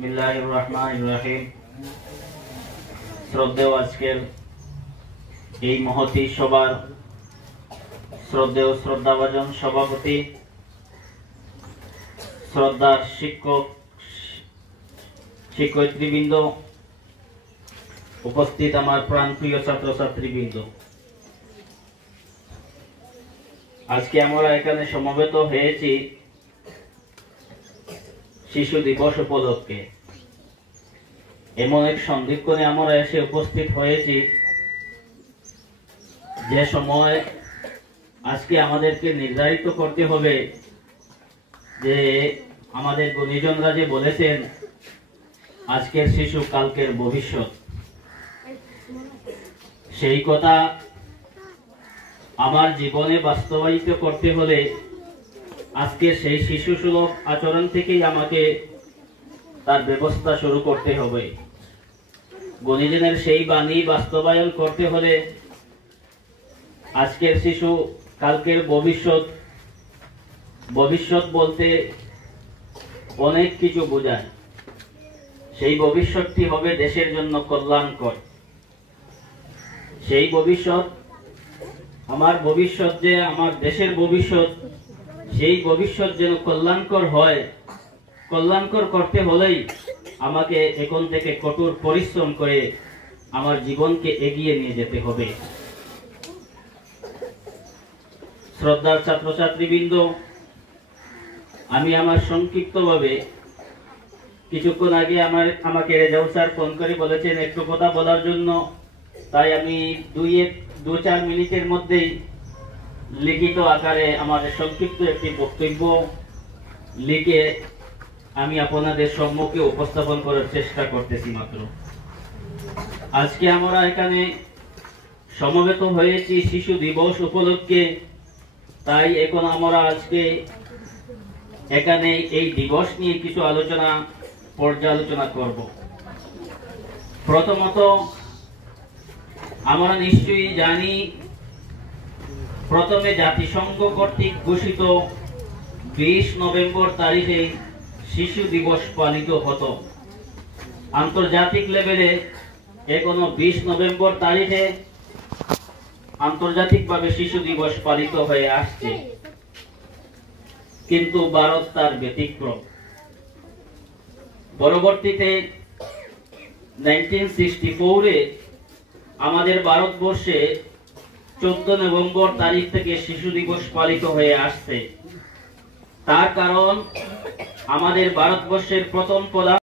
বিসমিল্লাহির রহমানির রহিম। শ্রদ্ধেয় আজকের এই মহতী সভার শ্রদ্ধেয় শ্রদ্ধাভাজন সভাপতি, শ্রদ্ধার শিক্ষয়িত্রীবৃন্দ, উপস্থিত আমার প্রাণপ্রিয় ছাত্রছাত্রীবৃন্দ, আজকে আমরা এখানে সমবেত হয়েছি শিশু দিবস উপলক্ষে। এমন এক সন্ধিক্ষণে আমরা এসে উপস্থিত হয়েছি যে সময় আজকে আমাদেরকে নির্ধারিত করতে হবে যে আমাদের গুণীজনরা যে বলেছেন আজকের শিশু কালকের ভবিষ্যৎ, সেই কথা আমার জীবনে বাস্তবায়িত করতে হলে আজকে সেই শিশু সুলভ আচরণ থেকেই আমাকে তার ব্যবস্থা শুরু করতে হবে। গুণীজনের সেই বাণী বাস্তবায়ন করতে হলে আজকের শিশু কালকের ভবিষ্যৎ, ভবিষ্যৎ বলতে অনেক কিছু বোঝায়। সেই ভবিষ্যৎটি হবে দেশের জন্য কল্যাণকর। সেই ভবিষ্যৎ, আমার ভবিষ্যৎ যে আমার দেশের ভবিষ্যৎ, সেই ভবিষ্যৎ যেন কল্যাণকর হয়, কল্যাণকর করতে হলেই আমাকে এখন থেকে কঠোর পরিশ্রম করে আমার জীবনকে এগিয়ে নিয়ে যেতে হবে। শ্রদ্ধার ছাত্রছাত্রীবৃন্দ, আমি আমার সংক্ষিপ্তভাবে, কিছুক্ষণ আগে আমাকে রেজাউল স্যার ফোন করে বলেছেন একটু কথা বলার জন্য, তাই আমি 2-4 মিনিটের মধ্যেই লিখিত আকারে আমার সংক্ষিপ্ত একটি বক্তব্য লিখে আমি আপনাদের সম্মুখে উপস্থাপন করার চেষ্টা করতেছি মাত্র। আজকে আমরা এখানে সমবেত হয়েছি শিশু দিবস উপলক্ষে, তাই এখন আমরা আজকে এখানে এই দিবস নিয়ে কিছু পর্যালোচনা করব। প্রথমত, আমরা নিশ্চয়ই জানি প্রথমে জাতিসংঘ কর্তৃক ঘোষিত 20 নভেম্বর তারিখে শিশু দিবস পালিত হতো। আন্তর্জাতিক লেভেলে এখনো 20 নভেম্বর তারিখে আন্তর্জাতিকভাবে শিশু দিবস পালিত হয়ে আসছে, কিন্তু ভারত তার ব্যতিক্রম। পরবর্তীতে 1964-এ আমাদের ভারতবর্ষে 14 নভেম্বর তারিখ থেকে শিশু দিবস পালিত হয়ে আসছে। তার কারণ আমাদের ভারতবর্ষের প্রথম প্রধান